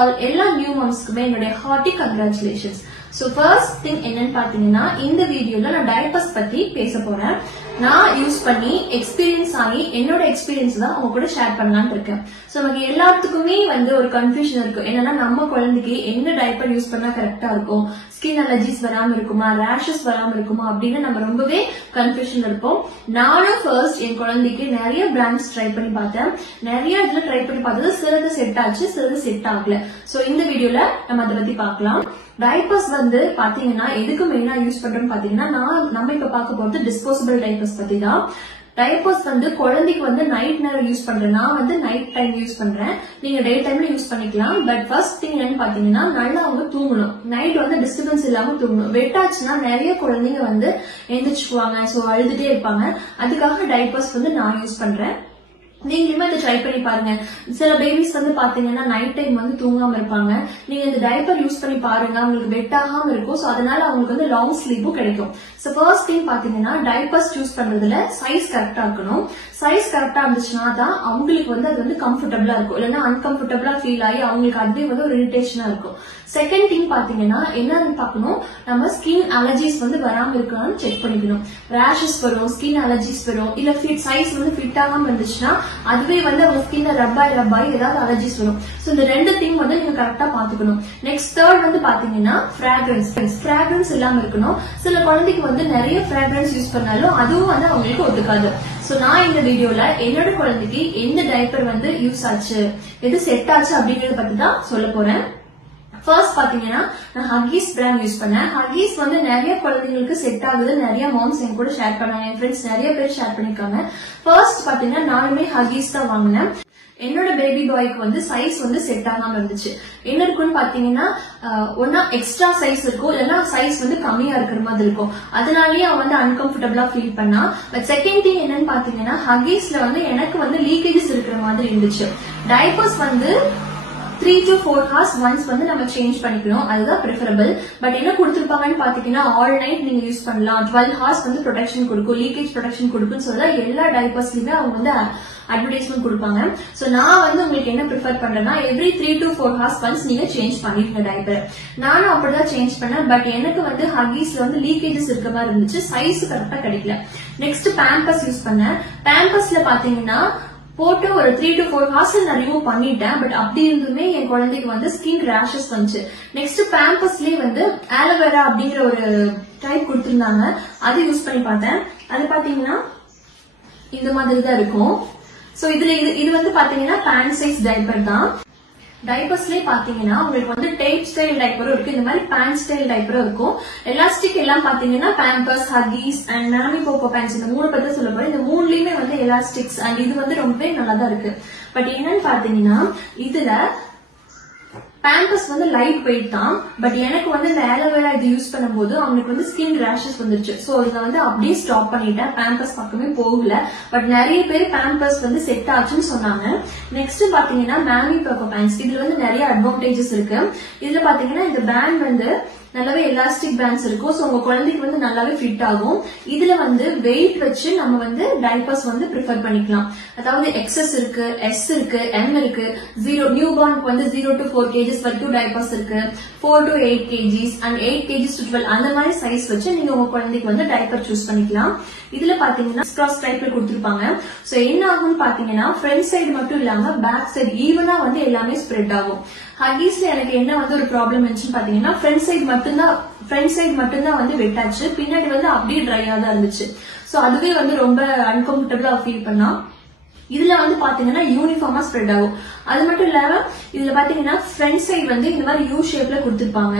All எல்லா new மாம்ஸ்க்குமே என்னுடைய hearty congratulations. So first thing என்னன்னு பாத்தீங்கன்னா, இந்த வீடியோல நான் டயப்பர்ஸ் பத்தி பேச போறேன். நான் யூஸ் பண்ணி எக்ஸ்பீரியன்ஸ் ஆகி என்னோட எக்ஸ்பீரியன்ஸ் தான் உங்க கூட ஷேர் பண்ணலாம்னு இருக்கேன். சோ நமக்கு எல்லாத்துக்குமே ஒரு கன்ஃபியூஷன் இருக்கும். என்னன்னா, நம்ம குழந்தைக்கு என்ன டைப்பர் யூஸ் பண்ணா கரெக்டா இருக்கும், ஸ்கின் அலர்ஜிஸ் வராம இருக்குமா, ரேஷஸ் வராம இருக்குமா அப்படின்னு நம்ம ரொம்பவே கன்ஃபியூஷன் இருப்போம். நானும் ஃபர்ஸ்ட் என் குழந்தைக்கு நிறைய பிராண்ட்ஸ் ட்ரை பண்ணி பார்த்தேன். நிறைய இதுல ட்ரை பண்ணி பார்த்தது சிலது செட் ஆச்சு, சிலது செட் ஆகல. சோ இந்த வீடியோல நம்ம அதை பத்தி பார்க்கலாம். டைப்பர்ஸ் பாத்தீங்கன்னா எதுக்கு மெயினா யூஸ் பண்றோம்னு பாத்தீங்கன்னா, நம்ம இப்ப பார்க்க போறது டிஸ்போசபிள் டைப்பர்ஸ் பத்தி தான். டைப்பர்ஸ் குழந்தைக்கு நைட் நேரம் யூஸ் பண்றேன். நான் நைட் டைம் யூஸ் பண்றேன். நீங்க டே டைம்ல யூஸ் பண்ணிக்கலாம். பட் ஃபர்ஸ்ட் திங் என்னன்னு பாத்தீங்கன்னா, நல்லா அவங்க தூங்கணும். நைட் டிஸ்டர்பன்ஸ் இல்லாம தூங்கணும். வெட்டாச்சுன்னா நிறைய குழந்தைங்க எந்திரிச்சுக்குவாங்க. சோ அழுதுட்டே இருப்பாங்க. அதுக்காக டைப்பர்ஸ் நான் யூஸ் பண்றேன். நீங்களுமே இதை ட்ரை பண்ணி பாருங்க. சில பேபிஸ் பாத்தீங்கன்னா நைட் டைம் தூங்காம இருப்பாங்க. நீங்க இந்த டைப்பர் யூஸ் பண்ணி பாருங்க, உங்களுக்கு வெட் ஆகாம இருக்கும். சோ அதனால அவங்களுக்கு லாங் ஸ்லீப்பும் கிடைக்கும். சோ ஃபர்ஸ்ட் திங் பாத்தீங்கன்னா, டைப்பர்ஸ் சூஸ் பண்றதுல சைஸ் கரெக்டா இருக்கணும். சைஸ் கரெக்டா இருந்துச்சுன்னா தான் அவங்களுக்கு அது கம்ஃபர்டபுளா இருக்கும். இல்லைன்னா அன்கம்ஃபர்டபுளா ஃபீல் ஆகி அவங்களுக்கு அதுவே ஒரு இரிட்டேஷனா இருக்கும். செகண்ட் திங் பாத்தீங்கன்னா, என்னன்னு பாக்கணும், நம்ம ஸ்கின் அலர்ஜிஸ் வராம இருக்கான்னு செக் பண்ணிக்கணும். ரேஷஸ் வரும், ஸ்கின் அலர்ஜிஸ் வரும், இல்ல சைஸ் ஃபிட் ஆகாம இருந்துச்சுன்னா அதுவே அவங்க ஸ்கின்ல ரப்பாய் ஏதாவது அலர்ஜிஸ் வரும். சோ இந்த ரெண்டு திங் நீங்க கரெக்டா பாத்துக்கணும். நெக்ஸ்ட் தேர்ட் பாத்தீங்கன்னா, ஃபிராக்ரன்ஸ் இல்லாம இருக்கணும். சில குழந்தைக்கு நிறைய ஃபிராக்ரன்ஸ் யூஸ் பண்ணாலும் அதுவும் அவங்களுக்கு ஒத்துக்காது. சோ நான் இந்த வீடியோல என்னோட குழந்தைக்கு எந்த டைப்பர் யூஸ் ஆச்சு, எது செட் ஆச்சு அப்படிங்கறத பத்தி தான் சொல்ல போறேன். ஃபர்ஸ்ட் பாத்தீங்கன்னா, நான் ஹக்கீஸ் பிராண்ட் யூஸ் பண்ணேன். ஹக்கீஸ் நிறைய குழந்தைங்களுக்கு செட் ஆகுது. நிறைய மாம்ஸ் என் கூட ஷேர் பண்ணாங்க. என் ஃப்ரெண்ட்ஸ் நிறைய பேர் ஷேர் பண்ணிருக்காங்க. ஃபர்ஸ்ட் பாத்தீங்கன்னா, நானுமே ஹக்கீஸ் தான் வாங்கினேன். என்னோட பேபி பாய்க்கு சைஸ் செட் ஆகாம இருந்துச்சு. என்ன இருக்குன்னு பாத்தீங்கன்னா, ஒன்னா எக்ஸ்ட்ரா சைஸ் இருக்கும், இல்லைன்னா சைஸ் கம்மியா இருக்கிற மாதிரி இருக்கும். அதனாலயே அவன் அன்கம்ஃபர்டபுளா ஃபீல் பண்ணா. பட் செகண்ட் திங் என்னன்னு பாத்தீங்கன்னா, ஹக்கீஸ்ல எனக்கு லீக்கேஜஸ் இருக்கிற மாதிரி இருந்துச்சு. டைப்பர்ஸ் 3 to 4 hours once நம்ம சேஞ்ச் பண்ணிக்கணும். அதுதான் ப்ரிஃபரபிள். பட் என்ன கொடுத்திருப்பாங்கன்னு பாத்தீங்கன்னா, ஆல் நைட் நீங்க யூஸ் பண்ணலாம், 12 hours ப்ரொடெக்ஷன் கொடுக்கும், லீக்கேஜ் ப்ரொடெக்ஷன் கொடுக்குன்னு சொல்லி எல்லா டைப்பர்ஸ்லயுமே அவங்க அட்வர்டைஸ்மெண்ட் கொடுப்பாங்க. சோ நான் உங்களுக்கு என்ன ப்ரிஃபர் பண்றேன்னா, எவ்ரி 3 to 4 hours once நீங்க சேஞ்ச் பண்ணிருங்க டைப்பர். நானும் அப்படிதான் சேஞ்ச் பண்ணேன். பட் எனக்கு ஹக்கீஸ்ல லீக்கேஜஸ் இருக்க மாதிரி இருந்துச்சு. சைஸ் கரெக்டா கிடைக்கல. நெக்ஸ்ட் பேம்பர்ஸ் யூஸ் பண்ணேன். பேம்பர்ஸ்ல பாத்தீங்கன்னா போட்டு ஒரு 3 to 4 hours நான் ரிமூவ் பண்ணிட்டேன். பட் அப்படி இருந்துமே என் குழந்தைக்கு ஸ்கின் ரேஷஸ் வந்துச்சு. நெக்ஸ்ட் பேம்பர்ஸ்லயே ஆலோவேரா அப்படிங்கிற ஒரு டைப் கொடுத்திருந்தாங்க. அது யூஸ் பண்ணி பார்த்தேன். அது பாத்தீங்கன்னா இந்த மாதிரி தான் இருக்கும். சோ இது பாத்தீங்கன்னா பேண்ட் சைஸ் டைப்பர் தான். டைப்பர்ஸ்லயே பாத்தீங்கன்னா உங்களுக்கு டேப் ஸ்டைல் டைப்பரும் இருக்கு, இந்த மாதிரி பேண்ட் ஸ்டைல் டைப்பரும் இருக்கும். எலாஸ்டிக் எல்லாம் பாத்தீங்கன்னா பேம்பர்ஸ், ஹக்கீஸ் அண்ட் மேமி போப்போ பேண்ட்ஸ், இந்த 3 பத்தி சொல்ல போறேன். இந்த 3லயுமே எலாஸ்டிக்ஸ் அண்ட் இது ரொம்பவே நல்லாதான் இருக்கு. பட் என்னன்னு பாத்தீங்கன்னா, இதுல பேம்பர்ஸ் லைட் வெயிட் தான். பட் எனக்கு இந்த ஆலோவேரா இது யூஸ் பண்ணும்போது அவங்களுக்கு ஸ்கின் ரேஷஸ் வந்துருச்சு. சோ இதை அப்படியே ஸ்டாப் பண்ணிட்டேன். பேம்பர்ஸ் பக்கமே போகல. பட் நிறைய பேர் பேம்பர்ஸ் செட் ஆச்சுன்னு சொன்னாங்க. நெக்ஸ்ட் பாத்தீங்கன்னா, மேமி போப்போ பேண்ட்ஸ். இதுல நிறைய அட்வான்டேஜஸ் இருக்கு. இதுல பாத்தீங்கன்னா, இந்த பேண்ட் நல்லாவே எலாஸ்டிக் பேண்ட்ஸ் இருக்கும். சோ உங்க குழந்தைக்கு நல்லாவே ஃபிட் ஆகும். இதுல வெயிட் வச்சு நம்ம டைப்பர்ஸ் ப்ரிஃபர் பண்ணிக்கலாம். அதாவது எக்ஸ்எஸ் இருக்கு, எஸ் இருக்கு, எம் இருக்கு, நியூ பார்னுக்கு 0 to 4 kgs வரைக்கும் டைப்பர்ஸ் இருக்கு, 4 to 8 kgs and 8 kgs to 12 அந்த மாதிரி சைஸ் வச்சு நீங்க உங்க குழந்தைக்கு டைப்பர் சூஸ் பண்ணிக்கலாம். இதுல பாத்தீங்கன்னா கிராஸ் டைப்ல கொடுத்திருப்பாங்க. சோ என்ன ஆகும்னு பாத்தீங்கன்னா, ஃப்ரண்ட் சைடு மட்டும் இல்லாம பேக் சைடு ஈவனா எல்லாமே ஸ்ப்ரெட் ஆகும். ஹக்கீஸ்ல எனக்கு என்ன ஒரு ப்ராப்ளம் இருந்துச்சுன்னு பாத்தீங்கன்னா, ஃப்ரண்ட் சைடு மட்டும்தான் வெட்டாச்சு. பின்னாடி அப்படியே ட்ரையா தான் இருந்துச்சு. சோ அதுவே ரொம்ப அன்கம்ஃபர்டபுளா ஃபீல் பண்ணா. இதுல பாத்தீங்கன்னா யூனிஃபார்மா ஸ்ப்ரெட் ஆகும். அது மட்டும் இல்லாம இதுல பாத்தீங்கன்னா ஃப்ரண்ட் சைடு இந்த மாதிரி யூ ஷேப்ல கொடுத்திருப்பாங்க.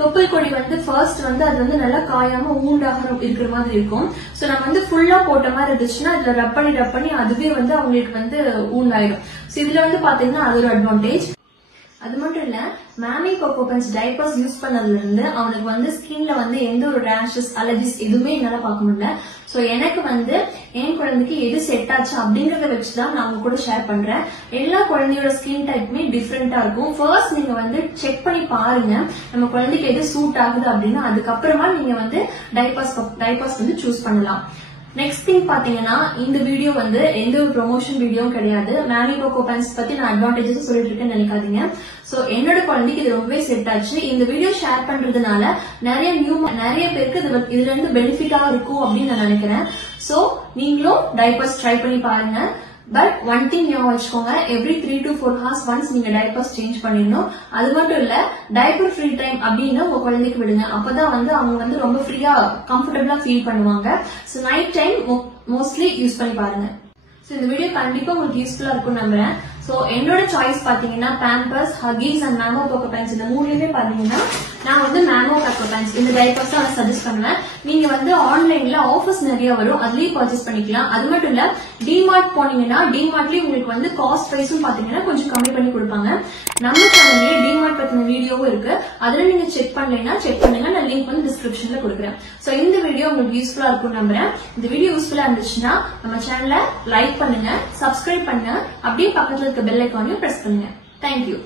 தொப்புள் கொடி ஃபர்ஸ்ட் அது நல்லா காயாம ஊண்டாக இருக்கிற மாதிரி இருக்கும். சோ நம்ம ஃபுல்லா போட்ட மாதிரி இருந்துச்சுன்னா அதுல ரப் பண்ணி அதுவே அவங்களுக்கு ஊண்டாயிடும். சோ இதுல பாத்தீங்கன்னா அது ஒரு அட்வான்டேஜ். அது மட்டும் இல்ல, மேமி போப்போ பேண்ட்ஸ் டைப்பர்ஸ் யூஸ் பண்ணதுல இருந்து அவனுக்கு ஸ்கின்ல எந்த ஒரு ரேஷஸ், அலர்ஜிஸ் எதுவுமே என்னால பார்க்க முடியல. சோ எனக்கு என் குழந்தைக்கு எது செட் ஆச்சு அப்படிங்கறத வச்சுதான் நான் உங்க கூட ஷேர் பண்றேன். எல்லா குழந்தையோட ஸ்கின் டைப்புமே டிஃப்ரெண்டா இருக்கும். ஃபர்ஸ்ட் நீங்க செக் பண்ணி பாருங்க நம்ம குழந்தைக்கு எது சூட் ஆகுது அப்படின்னு. அதுக்கப்புறமா நீங்க டைப்பர்ஸ் சூஸ் பண்ணலாம். நெக்ஸ்ட் திங் பாத்தீங்கன்னா இந்த வீடியோ வந்து எந்த ஒரு ப்ரொமோஷன் வீடியோவும் கிடையாது. மேமி கோகோ பேண்ட்ஸ் பத்தி நான் அட்வான்டேஜஸ் சொல்லிட்டு இருக்கேன்னு நினைக்காதீங்க. சோ என்னோட குழந்தைக்கு இது ரொம்பவே செட் ஆச்சு. இந்த வீடியோ ஷேர் பண்றதுனால நிறைய பேருக்கு இதுல இருந்து பெனிஃபிட்டா இருக்கும் அப்படின்னு நான் நினைக்கிறேன். சோ நீங்களும் டைப்பர்ஸ் ட்ரை பண்ணி பாருங்க. பட் ஒன் திங் ஞாபகம் வச்சுக்கோங்க, எவ்ரி 3 to 4 hours ஒன்ஸ் நீங்க டைப்பர்ஸ் சேஞ்ச் பண்ணிடணும். அது மட்டும் இல்ல, டைப்பர் ஃப்ரீ டைம் அப்படின்னு உங்க குழந்தைக்கு விடுங்க. அப்பதான் வந்து அவங்க வந்து ரொம்ப ஃப்ரீயா கம்ஃபர்டபுளா ஃபீல் பண்ணுவாங்க. So night time mostly use பண்ணி பாருங்க. சோ இந்த வீடியோ கண்டிப்பா உங்களுக்கு யூஸ்ஃபுல்லா இருக்கும் நம்புறேன். சோ என்னோட சாய்ஸ் பாத்தீங்கன்னா Pampers, Huggies and MamyPoko pants. இந்த மூணுலயுமே பாத்தீங்கன்னா நான் வந்து மேமோ கோகோ பேண்ட்ஸ் இந்த டைப்பர்ஸ் தான் சஜஸ்ட் பண்ணுவேன். நீங்க வந்து ஆன்லைன்ல ஆஃபர்ஸ் நிறைய வரும், அதுலயும் பர்ச்சேஸ் பண்ணிக்கலாம். அது மட்டும் இல்ல, டிமார்ட் போனீங்கன்னா டிமார்ட்லயும் உங்களுக்கு வந்து காஸ்ட் பிரைஸும் பாத்தீங்கன்னா கொஞ்சம் கம்மி பண்ணி கொடுப்பாங்க. நம்ம சேனல்ல டிமார்ட் பத்தின வீடியோவும் இருக்கு, அதுல நீங்க செக் பண்ணலைன்னா செக் பண்ணுங்க. நான் லிங்க் வந்து டிஸ்கிரிப்ஷன்ல கொடுக்குறேன். சோ இந்த வீடியோ உங்களுக்கு யூஸ்ஃபுல்லா இருக்கும் நம்புறேன். இந்த வீடியோ யூஸ்ஃபுல்லா இருந்துச்சுன்னா நம்ம சேனலை லைக் பண்ணுங்க, சப்ஸ்கிரைப் பண்ணுங்க, அப்படியே பக்கத்துல இருக்க பெல் ஐகானையும் பிரஸ் பண்ணுங்க. தேங்க்யூ.